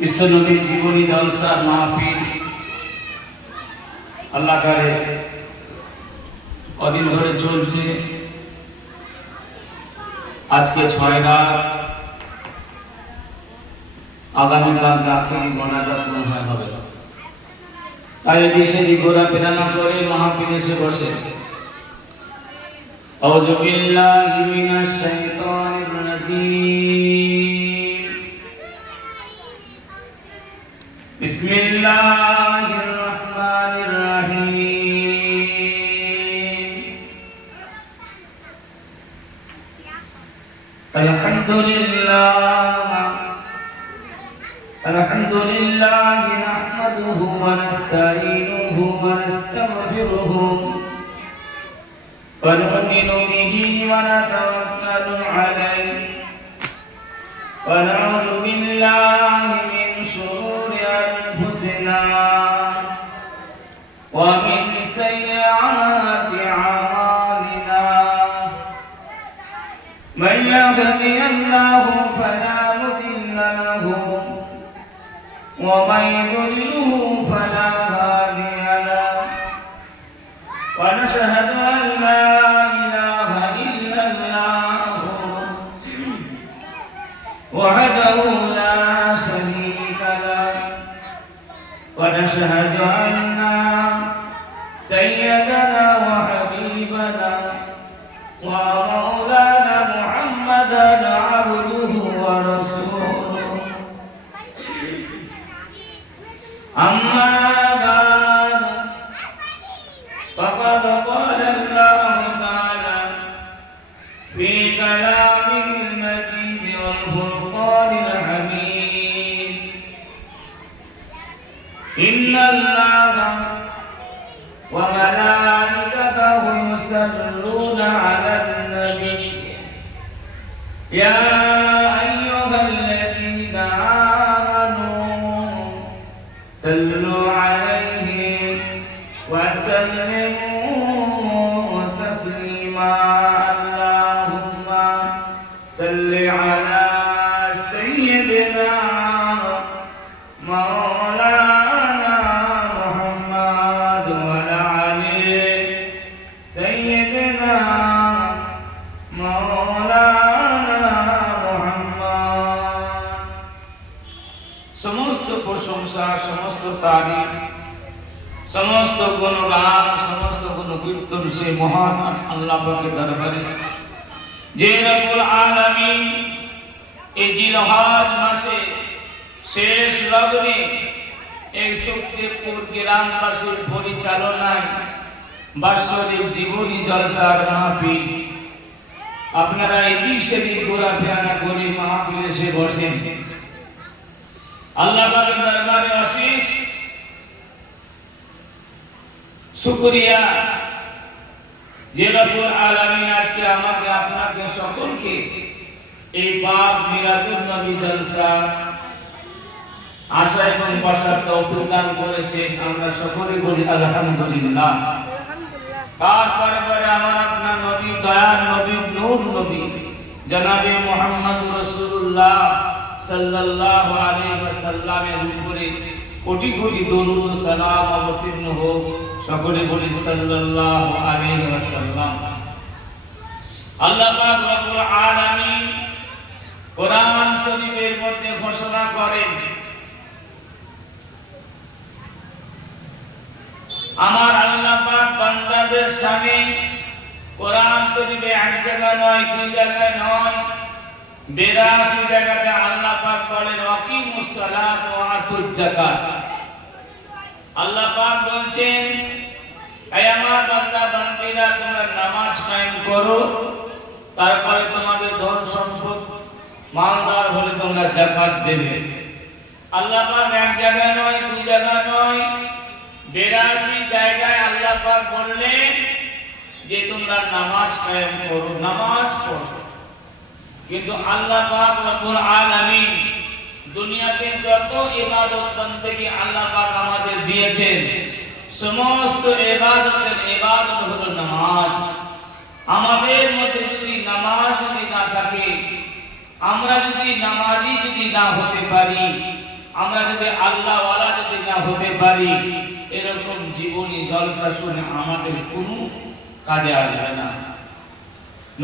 বিশ্বনবীর জীবনী জলসার মাহফিল আল্লাহ করে কদিন ধরে চলছে। আজকে 6 রাত, আগামীকালকে আখেরি মোনাজাত মনে হয় হবে। তাই দেশে ঘোরাফেরা না করে মাহফিল এসে বসে। আউযু বিল্লাহি মিনাশ শাইতানির রাজীম। বিসমিল্লাহির রাহমানির রাহিম। আলহামদুলিল্লাহ নাহমাদুহু ওয়া নাস্তাঈনুহু ওয়া নাস্তাগফিরুহু ওয়া নু'মিনু বিহি ওয়া নাতাওয়াক্কালু আলাইহি ওয়া না'উযু বিল্লাহি মিন শুরুরি আনফুসিনা ওয়া মিন সাইয়্যাতি আ'মালিনা। মান ইয়াহদিহিল্লাহু ফালা মুদিল্লা লাহু ওয়া মান ইউদ্লিলহু ফালা হাদিয়া লাহু। ওয়া নাশহাদু আন লা ইলাহা ইল্লাল্লাহু ওয়াহদাহু লা শারীকা লাহু ওয়া নাশহাদু আন্না সাইয়্যিদানা ওয়া হাবিবানা ওয়া মাওলানা মুহাম্মাদান আবদুহু ওয়া রাসূলুহু। أما بعد فقد قال الله تعالى في كلامه المجيد والفرقان الحميد: إن الله وملائكته يصلون على النبي يا أيها الذين صلوا عليه وسلموا تسليما. اللهم صل على سيدنا مولانا محمد وعلى آل سيدنا مولانا محمد। সমস্ত প্রশংসা, সমস্ত তারিফ, সমস্ত গুণগান, সমস্ত গুণকীর্তন সে মহান আল্লাহ পাকের দরবারে, যে রব্বুল আলামিন এই জিলহজ মাসে শেষ লগ্নে এই শক্তিপুর গ্রামবাসীর পরিচালনায় বাৎসরিক জীবনী জলসার মাহফিল, আপনারা এদিক সেদিক ঘোরাফেরা না করে মাহফিলে এসে বসেন। আল্লাহ পাকের দরবারে অশেষ শুকরিয়া যে রব্বুল আলামিন আজকে আমাকে আপনাকে সকলকে এই পাক মিলাদুন নবী জলসা আশা এবং বসার তৌফিক দান করেছে। আমরা সকলে বলি আলহামদুলিল্লাহ। তারপরে পরে আমার আপনার নবী, দয়ার নবী, নূর নবী জনাবে মুহাম্মদ রাসূলুল্লাহ সাল্লাল্লাহু আলাইহি ওয়াসাল্লামের উপরে কোটি কোটি দরুদ ও সালাম অবতীর্ণ হোক। সকলে বলি সাল্লাল্লাহু আলাইহি ওয়াসাল্লাম। আল্লাহ পাক রব্বুল আলামিন কোরআন শরীফের মধ্যে ঘোষণা করেন, আমার আল্লাহ পাক বান্দাদের সামনে কোরআন শরীফে এক জায়গা নয়, দুই জায়গায় নয়, 82 জায়গাতে আল্লাহ পাক বলেন আকিমুস সালাত ওয়া আতুজ যাকাত। আল্লাহ পাক বলেন, হে আমার বান্দা বান্দীরা, তোমরা নামাজ কায়েম করো, তারপরে তোমাদের ধন সম্পদ মালদার হলে তোমরা যাকাত দেবে। আল্লাহ পাক এক জায়গা নয়, দুই জায়গা নয়, 82 জায়গায় আল্লাহ পাক বললেন যে তোমরা নামাজ কায়েম করো, নামাজ পড়ো। কিন্তু আল্লাহ পাক রব্বুল আলামিন দুনিয়াতে যত ইবাদত বন্দেগী আল্লাহ পাক আমাদের দিয়েছেন, সমস্ত ইবাদতের ইবাদত হলো নামাজ। আমাদের মধ্যে যদি নামাজ যদি না থাকে, আমরা যদি নামাজি যদি না হতে পারি, আমরা যদি আল্লাহ ওয়ালা যদি না হতে পারি, এরকম জীবনী জলসা শুনে আমাদের কোনো কাজে আসবে না।